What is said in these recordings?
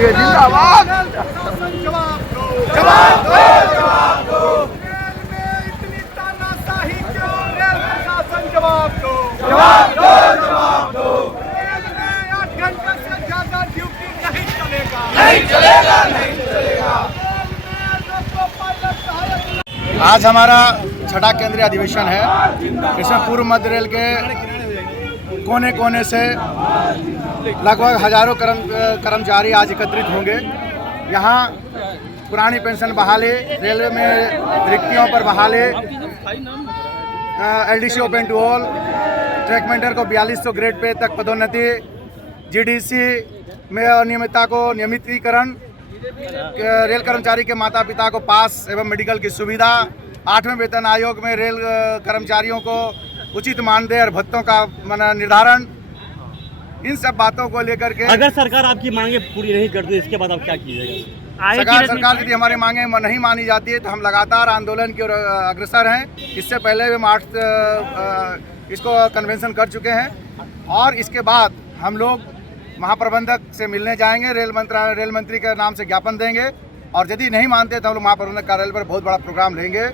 बोलिए जिंदाबाद। जवाब दो, जवाब दो, जवाब दो। रेल में इतनी तानाशाही क्यों? रेल प्रशासन जवाब दो, जवाब दो, जवाब दो। रेल में 8 घंटे से ज्यादा ड्यूटी नहीं चलेगा, नहीं चलेगा, नहीं चलेगा। रेल में लोको पायलट सहायक आज हमारा छठा केंद्रीय अधिवेशन है। इसमें पूर्व मध्य रेल के कोने कोने से लगभग हजारों कर्मचारी आज एकत्रित होंगे। यहाँ पुरानी पेंशन बहाली, रेलवे में रिक्तियों पर बहाली, LDC open to all, track maintainer को 4200 ग्रेड पे तक पदोन्नति, जीडीसी में अनियमितता को नियमितीकरण, रेल कर्मचारी के माता पिता को पास एवं मेडिकल की सुविधा, 8वें वेतन आयोग में रेल कर्मचारियों को उचित मानदेय और भत्तों का निर्धारण, इन सब बातों को लेकर के अगर सरकार आपकी मांगे पूरी नहीं करती इसके बाद आप क्या कीजिएगा? सरकार यदि हमारी मांगे नहीं मानी जाती है तो हम लगातार आंदोलन की ओर अग्रसर हैं। इससे पहले भी हम इसको कन्वेंशन कर चुके हैं और इसके बाद हम लोग महाप्रबंधक से मिलने जाएंगे, रेल मंत्री के नाम से ज्ञापन देंगे और यदि नहीं मानते तो हम लोग महाप्रबंधक कार्यालय पर बहुत बड़ा प्रोग्राम लेंगे।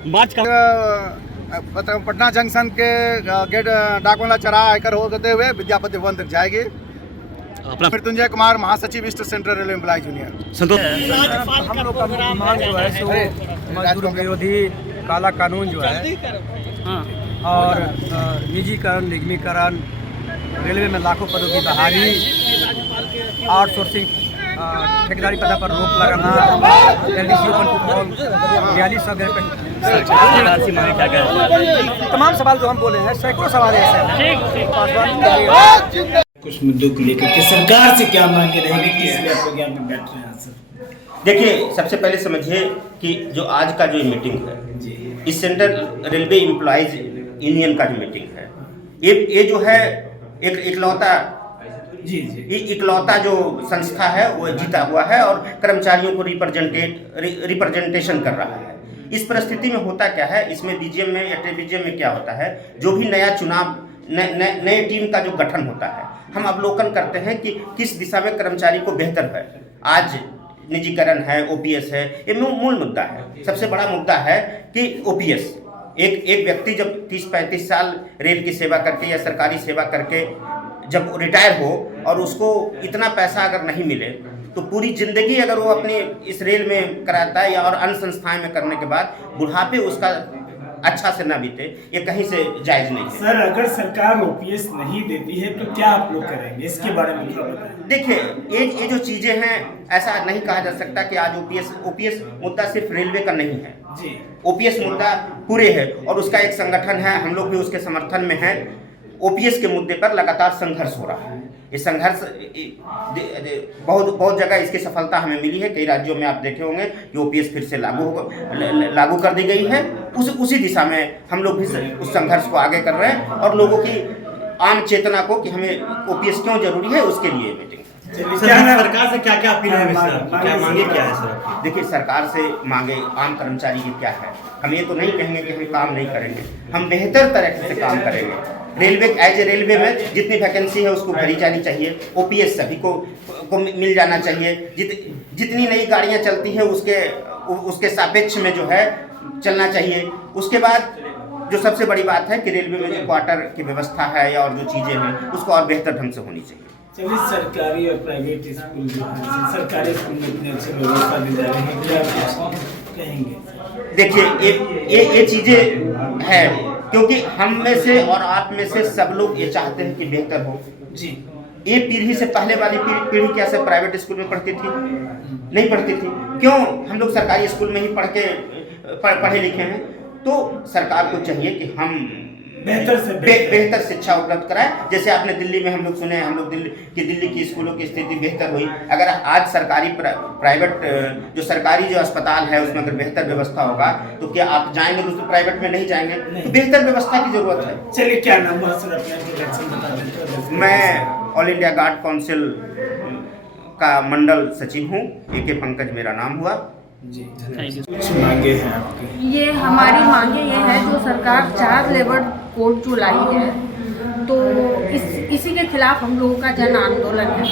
पटना जंक्शन के गेट डाकवाला चौराहा आकर होते हुए विद्यापति भवन तक जाएगी। मृत्युंजय कुमार, महासचिव east central railway employees union. हम लोग का मांग जो है सो मजदूर विरोधी काला कानून जो है और निजीकरण, निगमीकरण, रेलवे में लाखों पदों की बहाली, आउटसोर्सिंग, ठेकेदारी पदा पर रोक लगाना, LDC open to all, 4200 grade तमाम सवाल जो हम बोले हैं, सैकड़ों सवाल ऐसे हैं। कुछ मुद्दों को लेकर के सरकार से क्या मांगे रहेंगे, किस लिए आप लोग यहाँ पे बैठ रहे हैं सर? देखिए, सबसे पहले समझिए कि जो आज का जो मीटिंग है, इस सेंट्रल रेलवे एम्प्लॉइज यूनियन का जो मीटिंग है, ये जो है एक इकलौता जो संस्था है वो जीता हुआ है और कर्मचारियों को रिप्रेजेंटेशन कर रहा है। इस परिस्थिति में होता क्या है, इसमें बीजीएम में या टेलीविजन में क्या होता है, जो भी नया चुनाव नए टीम का जो गठन होता है, हम अवलोकन करते हैं कि किस दिशा में कर्मचारी को बेहतर है। आज निजीकरण है, ओपीएस है, ये मूल मुद्दा है। सबसे बड़ा मुद्दा है कि ओपीएस, एक व्यक्ति जब 30-35 साल रेल की सेवा करके या सरकारी सेवा करके जब रिटायर हो और उसको इतना पैसा अगर नहीं मिले तो पूरी जिंदगी अगर वो अपनी इस रेल में कराता है या और अन्य संस्थाएं में करने के बाद बुढ़ापे उसका अच्छा से ना बीते, ये कहीं से जायज नहीं है। सर, अगर सरकार ओपीएस नहीं देती है तो क्या आप लोग करेंगे, इसके बारे में थोड़ा बताएं। देखिए, ये जो चीजें हैं, ऐसा नहीं कहा जा सकता कि आज ओपीएस मुद्दा सिर्फ रेलवे का नहीं है जी। ओपीएस मुद्दा पूरे है और उसका एक संगठन है, हम लोग भी उसके समर्थन में हैं। ओपीएस के मुद्दे पर लगातार संघर्ष हो रहा है। ये संघर्ष बहुत जगह इसकी सफलता हमें मिली है। कई राज्यों में आप देखे होंगे कि ओपीएस फिर से लागू कर दी गई है। उसी दिशा में हम लोग भी उस संघर्ष को आगे कर रहे हैं और लोगों की आम चेतना को कि हमें ओपीएस क्यों जरूरी है उसके लिए मीटिंग। सरकार से क्या क्या अपील है, क्या मांगे क्या है सर? देखिए, सरकार से मांगे आम कर्मचारी की क्या है, हम ये तो नहीं कहेंगे कि हम काम नहीं करेंगे, हम बेहतर तरह से काम करेंगे। रेलवे एज ए रेलवे में जितनी वैकेंसी है उसको भरी जानी चाहिए, ओपीएस सभी को मिल जाना चाहिए। जितनी नई गाड़ियां चलती है उसके सापेक्ष में जो है चलना चाहिए। उसके बाद जो सबसे बड़ी बात है कि रेलवे में जो क्वार्टर की व्यवस्था है या और जो चीज़ें हैं उसको और बेहतर ढंग से होनी चाहिए। चलिए, सरकारी और प्राइवेट स्कूल जो है, सरकारी स्कूल में इतनी अच्छी व्यवस्था दी जा रही है, क्या कहेंगे? देखिए, ये चीज़ें हैं क्योंकि हम में से और आप में से सब लोग ये चाहते हैं कि बेहतर हो जी। ये पीढ़ी से पहले वाली पीढ़ी क्या से प्राइवेट स्कूल में पढ़ती थी? नहीं पढ़ती थी। क्यों? हम लोग सरकारी स्कूल में ही पढ़े लिखे हैं। तो सरकार को चाहिए कि हम बेहतर शिक्षा उपलब्ध कराएं। जैसे आपने दिल्ली में हम लोग सुने, हम लोग दिल्ली की स्कूलों की स्थिति बेहतर हुई। अगर आज सरकारी प्राइवेट जो सरकारी जो अस्पताल है उसमें अगर बेहतर व्यवस्था होगा तो क्या आप जाएंगे तो प्राइवेट में नहीं जाएंगे? तो बेहतर व्यवस्था की जरूरत है। चलिए, क्या नाम है सर अपना? मैं ऑल इंडिया गार्ड काउंसिल का मंडल सचिव हूँ। AK पंकज मेरा नाम हुआ जी। कुछ मांगे हैं आपकी? ये हमारी मांगे ये है, जो सरकार 4 लेबर कोड जो लाई है तो इसी के खिलाफ हम लोगों का जन आंदोलन है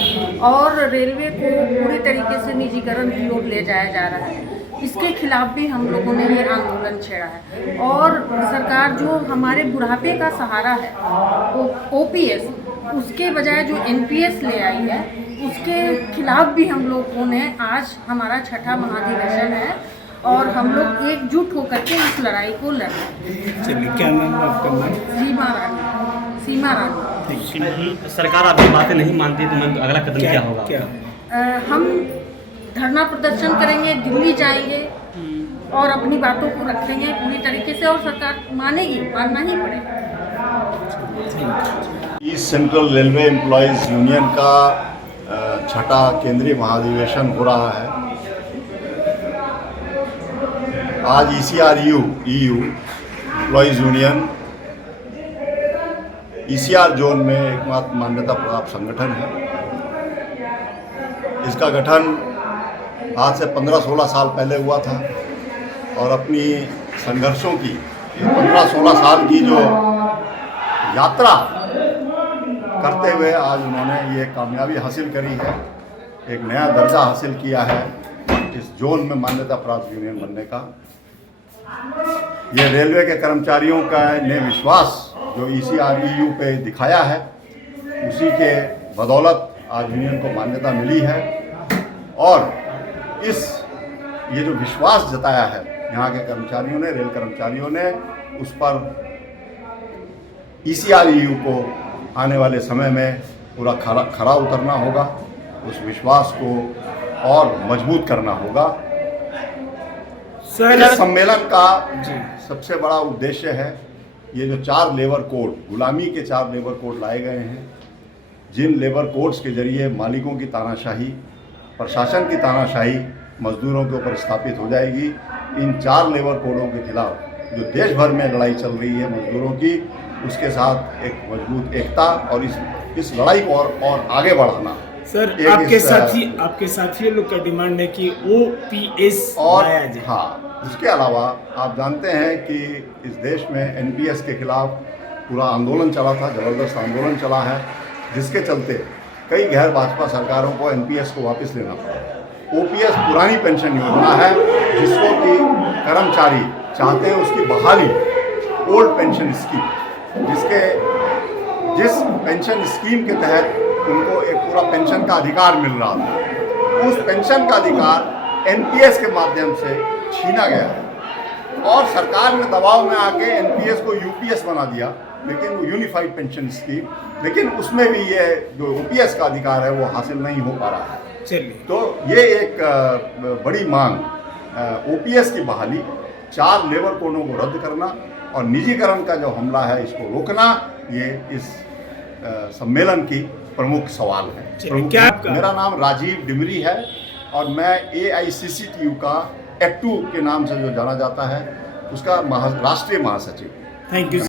और रेलवे को पूरी तरीके से निजीकरण की ओर ले जाया जा रहा है। इसके खिलाफ भी हम लोगों ने ये आंदोलन छेड़ा है और सरकार जो हमारे बुढ़ापे का सहारा है OPS, उसके बजाय जो NPS ले आई है, उसके खिलाफ भी हम लोगों ने आज हमारा छठा महाधिवेशन है और हम लोग एकजुट होकर के इस लड़ाई को लड़ रहे हैं। चलिए, क्या नाम है आपका? सीमा रानी। सरकार आपकी बातें नहीं मानती तो अगला कदम क्या होगा? हम धरना प्रदर्शन करेंगे, दिल्ली जाएंगे और अपनी बातों को रखेंगे पूरी तरीके से और सरकार मानेगी, मानना ही पड़ेगा। East central railway employees union का छठा केंद्रीय महाधिवेशन हो रहा है। आज ECRU employees union ECR zone में एकमात्र मान्यता प्राप्त संगठन है। इसका गठन आज से 15-16 साल पहले हुआ था और अपनी संघर्षों की 15-16 साल की जो यात्रा करते हुए आज उन्होंने ये कामयाबी हासिल करी है, एक नया दर्जा हासिल किया है इस जोन में मान्यता प्राप्त यूनियन बनने का। ये रेलवे के कर्मचारियों का ने विश्वास जो ECRU पे दिखाया है, उसी के बदौलत आज यूनियन को मान्यता मिली है और ये जो विश्वास जताया है यहाँ के कर्मचारियों ने, रेल कर्मचारियों ने, उस पर ECRU को आने वाले समय में पूरा खरा उतरना होगा, उस विश्वास को और मजबूत करना होगा। इस सम्मेलन का सबसे बड़ा उद्देश्य है ये जो 4 लेबर कोड, गुलामी के 4 लेबर कोड लाए गए हैं, जिन लेबर कोड्स के जरिए मालिकों की तानाशाही, प्रशासन की तानाशाही मजदूरों के ऊपर स्थापित हो जाएगी। इन 4 लेबर कोडों के खिलाफ जो देश भर में लड़ाई चल रही है मजदूरों की, उसके साथ एक मजबूत एकता और इस लड़ाई को और आगे बढ़ाना। सर, आपके साथियों लोग का डिमांड है कि OPS और लाया जाए। हाँ, उसके अलावा आप जानते हैं कि इस देश में NPS के खिलाफ पूरा आंदोलन चला था, ज़बरदस्त आंदोलन चला है, जिसके चलते कई गैर भाजपा सरकारों को NPS को वापस लेना पड़ा। OPS पुरानी पेंशन योजना है जिसको कि कर्मचारी चाहते हैं उसकी बहाली, ओल्ड पेंशन स्कीम, जिस पेंशन स्कीम के तहत उनको एक पूरा पेंशन का अधिकार मिल रहा था, उस पेंशन का अधिकार NPS के माध्यम से छीना गया है और सरकार ने दबाव में आके NPS को UPS बना दिया, लेकिन वो यूनिफाइड पेंशन स्कीम, लेकिन उसमें भी ये जो OPS का अधिकार है वो हासिल नहीं हो पा रहा है। तो ये एक बड़ी मांग, OPS की बहाली, 4 लेबर कोडों को रद्द करना और निजीकरण का जो हमला है इसको रोकना, ये इस सम्मेलन की प्रमुख सवाल है। मेरा नाम राजीव डिमरी है और मैं AICCTU का एक्टू के नाम से जो जाना जाता है उसका राष्ट्रीय महासचिव। Thank you.